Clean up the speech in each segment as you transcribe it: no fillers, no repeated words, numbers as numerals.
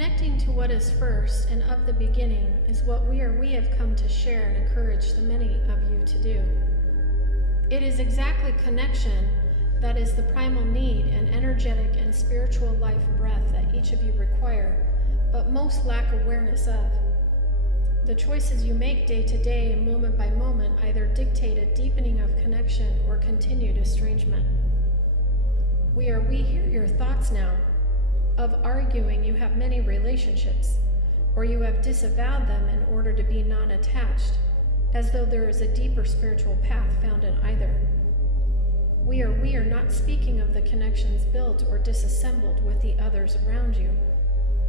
Connecting to what is first and of the beginning is what we have come to share and encourage the many of you to do. It is exactly connection that is the primal need and energetic and spiritual life breath that each of you require, but most lack awareness of. The choices you make day to day and moment by moment either dictate a deepening of connection or continued estrangement. We hear your thoughts now of arguing you have many relationships, or you have disavowed them in order to be non-attached, as though there is a deeper spiritual path found in either. We are not speaking of the connections built or disassembled with the others around you.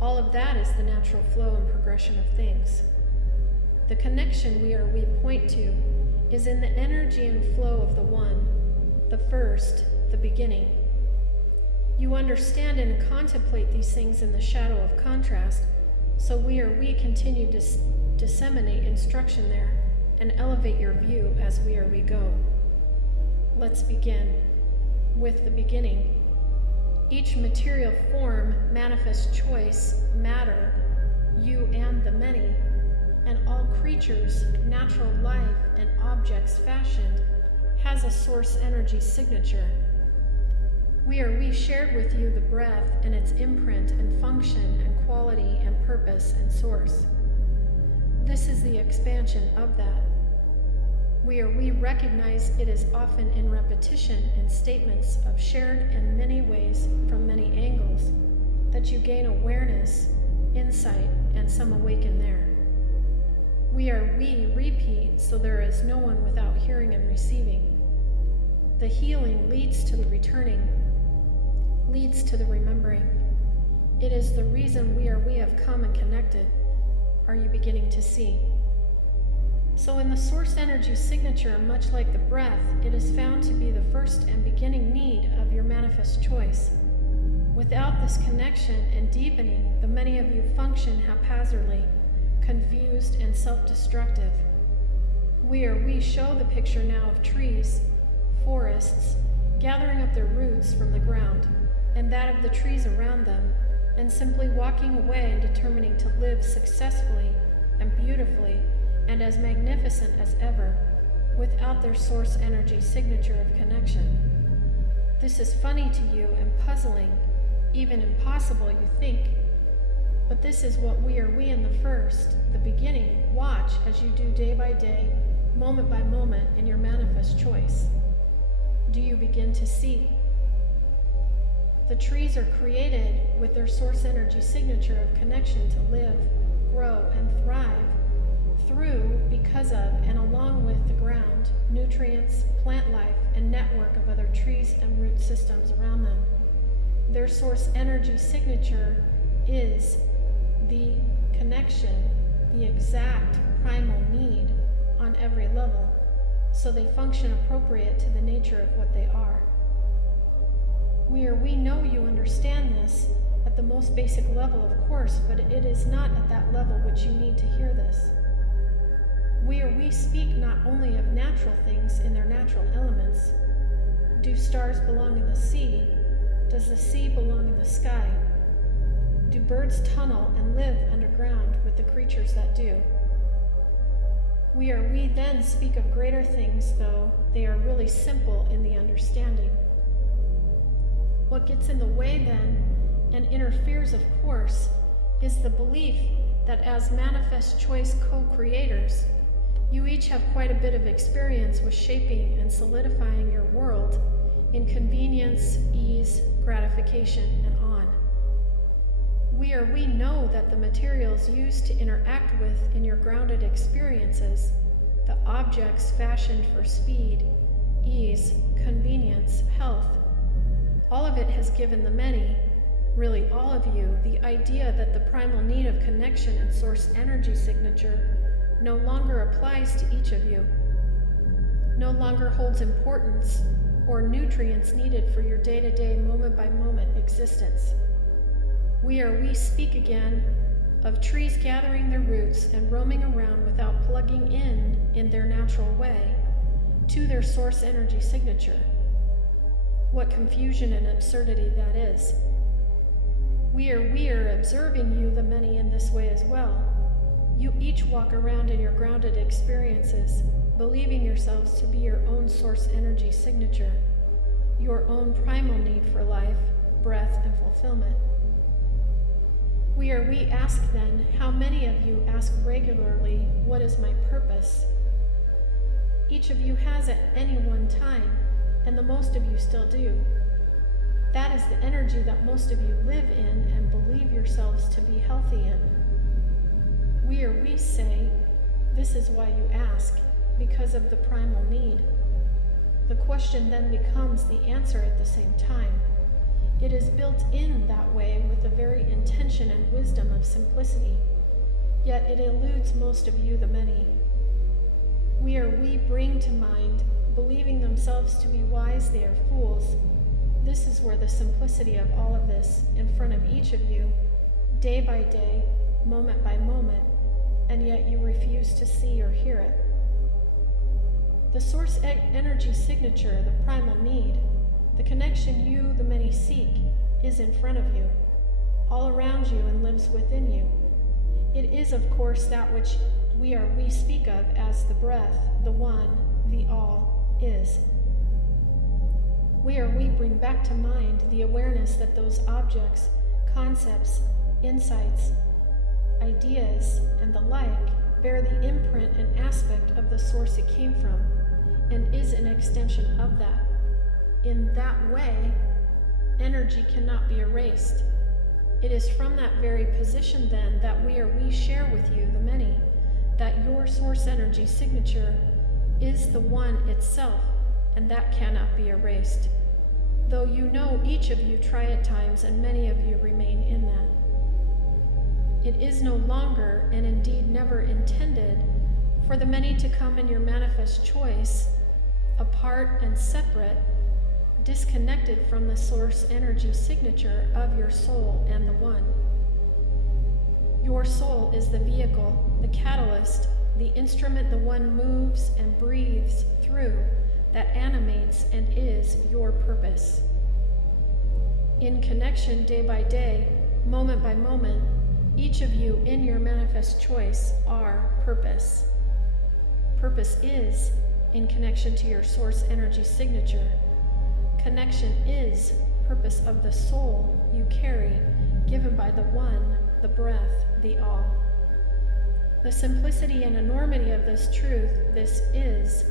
All of that is the natural flow and progression of things. The connection we point to is in the energy and flow of the one, the first, the beginning. You understand and contemplate these things in the shadow of contrast, so we continue to disseminate instruction there and elevate your view as we go. Let's begin with the beginning. Each material form, manifest choice, matter, you and the many, and all creatures, natural life, and objects fashioned, has a source energy signature. We shared with you the breath and its imprint and function and quality and purpose and source. This is the expansion of that. We recognize it is often in repetition and statements of shared in many ways from many angles that you gain awareness, insight, and some awaken there. We repeat so there is no one without hearing and receiving. The healing leads to the returning, leads to the remembering. It is the reason we have come and connected. Are you beginning to see? So in the source energy signature, much like the breath, it is found to be the first and beginning need of your manifest choice. Without this connection and deepening, the many of you function haphazardly, confused and self-destructive. We show the picture now of trees, forests, gathering up their roots from the ground, and that of the trees around them, and simply walking away and determining to live successfully and beautifully and as magnificent as ever, without their source energy signature of connection. This is funny to you and puzzling, even impossible, you think. But this is what we in the first, the beginning, watch as you do day by day, moment by moment in your manifest choice. Do you begin to see? The trees are created with their source energy signature of connection to live, grow, and thrive through, because of, and along with the ground, nutrients, plant life, and network of other trees and root systems around them. Their source energy signature is the connection, the exact primal need on every level, so they function appropriate to the nature of what they are. We know you understand this at the most basic level, of course, but it is not at that level which you need to hear this. We speak not only of natural things in their natural elements. Do stars belong in the sea? Does the sea belong in the sky? Do birds tunnel and live underground with the creatures that do? We then speak of greater things, though they are really simple in the understanding. What gets in the way then, and interferes of course, is the belief that as manifest choice co-creators, you each have quite a bit of experience with shaping and solidifying your world in convenience, ease, gratification, and on. We know that the materials used to interact with in your grounded experiences, the objects fashioned for speed, ease, convenience, health, all of it has given the many, really all of you, the idea that the primal need of connection and source energy signature no longer applies to each of you, no longer holds importance or nutrients needed for your day-to-day, moment-by-moment existence. We speak again of trees gathering their roots and roaming around without plugging in their natural way to their source energy signature. What confusion and absurdity that is. We are observing you, the many, in this way as well. You each walk around in your grounded experiences, believing yourselves to be your own source energy signature, your own primal need for life, breath, and fulfillment. We ask then, how many of you ask regularly, what is my purpose? Each of you has at any one time, and the most of you still do. That is the energy that most of you live in and believe yourselves to be healthy in. We say, this is why you ask, because of the primal need. The question then becomes the answer at the same time. It is built in that way with the very intention and wisdom of simplicity, yet it eludes most of you, the many. We bring to mind, believing themselves to be wise, they are fools. This is where the simplicity of all of this, in front of each of you, day by day, moment by moment, and yet you refuse to see or hear it. The source energy signature, the primal need, the connection you, the many, seek, is in front of you, all around you, and lives within you. It is, of course, that which we speak of as the breath, the one, the all is. We bring back to mind the awareness that those objects, concepts, insights, ideas, and the like bear the imprint and aspect of the source it came from, and is an extension of that. In that way, energy cannot be erased. It is from that very position then that we share with you, the many, that your source energy signature is the one itself, and that cannot be erased. Though you know each of you try at times, and many of you remain in that. It is no longer, and indeed never intended, for the many to come in your manifest choice, apart and separate, disconnected from the source energy signature of your soul and the one. Your soul is the vehicle, the catalyst, the instrument the one moves and breathes through, that animates and is your purpose. In connection day by day, moment by moment, each of you in your manifest choice are purpose. Purpose is in connection to your source energy signature. Connection is purpose of the soul you carry, given by the one, the breath, the all. The simplicity and enormity of this truth, this is,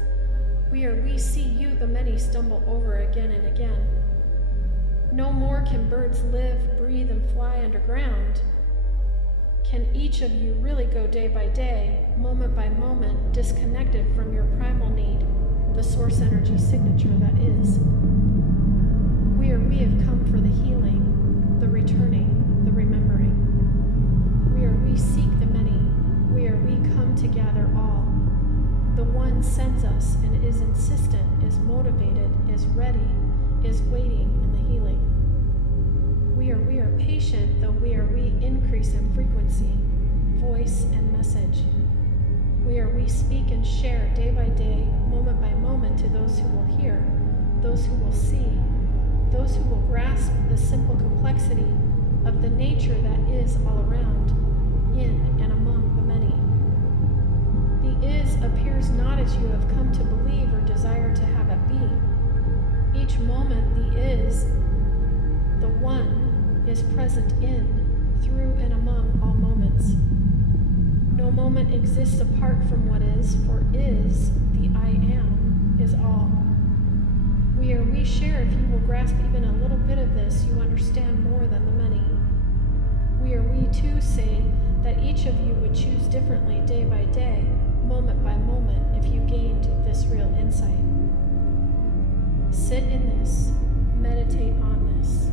we see you, the many, stumble over again and again. No more can birds live, breathe, and fly underground. Can each of you really go day by day, moment by moment, disconnected from your primal need, the source energy signature that is? We have come for the healing, the returning, the remembering. We seek the many. We come to gather all. The one sends us and is insistent, is motivated, is ready, is waiting in the healing. We are patient, though we increase in frequency, voice, and message. We speak and share day by day, moment by moment, to those who will hear, those who will see, those who will grasp the simple complexity of the nature that is all around, in and among the many. The is appears not as you have come to believe or desire to have it be. Each moment the is, the one, is present in, through, and among all moments. No moment exists apart from what is, for is, the I am, is all. We share, if you will grasp even a little bit of this, you understand more than the many. We too say that each of you would choose differently day by day, moment by moment, if you gained this real insight. Sit in this, meditate on this.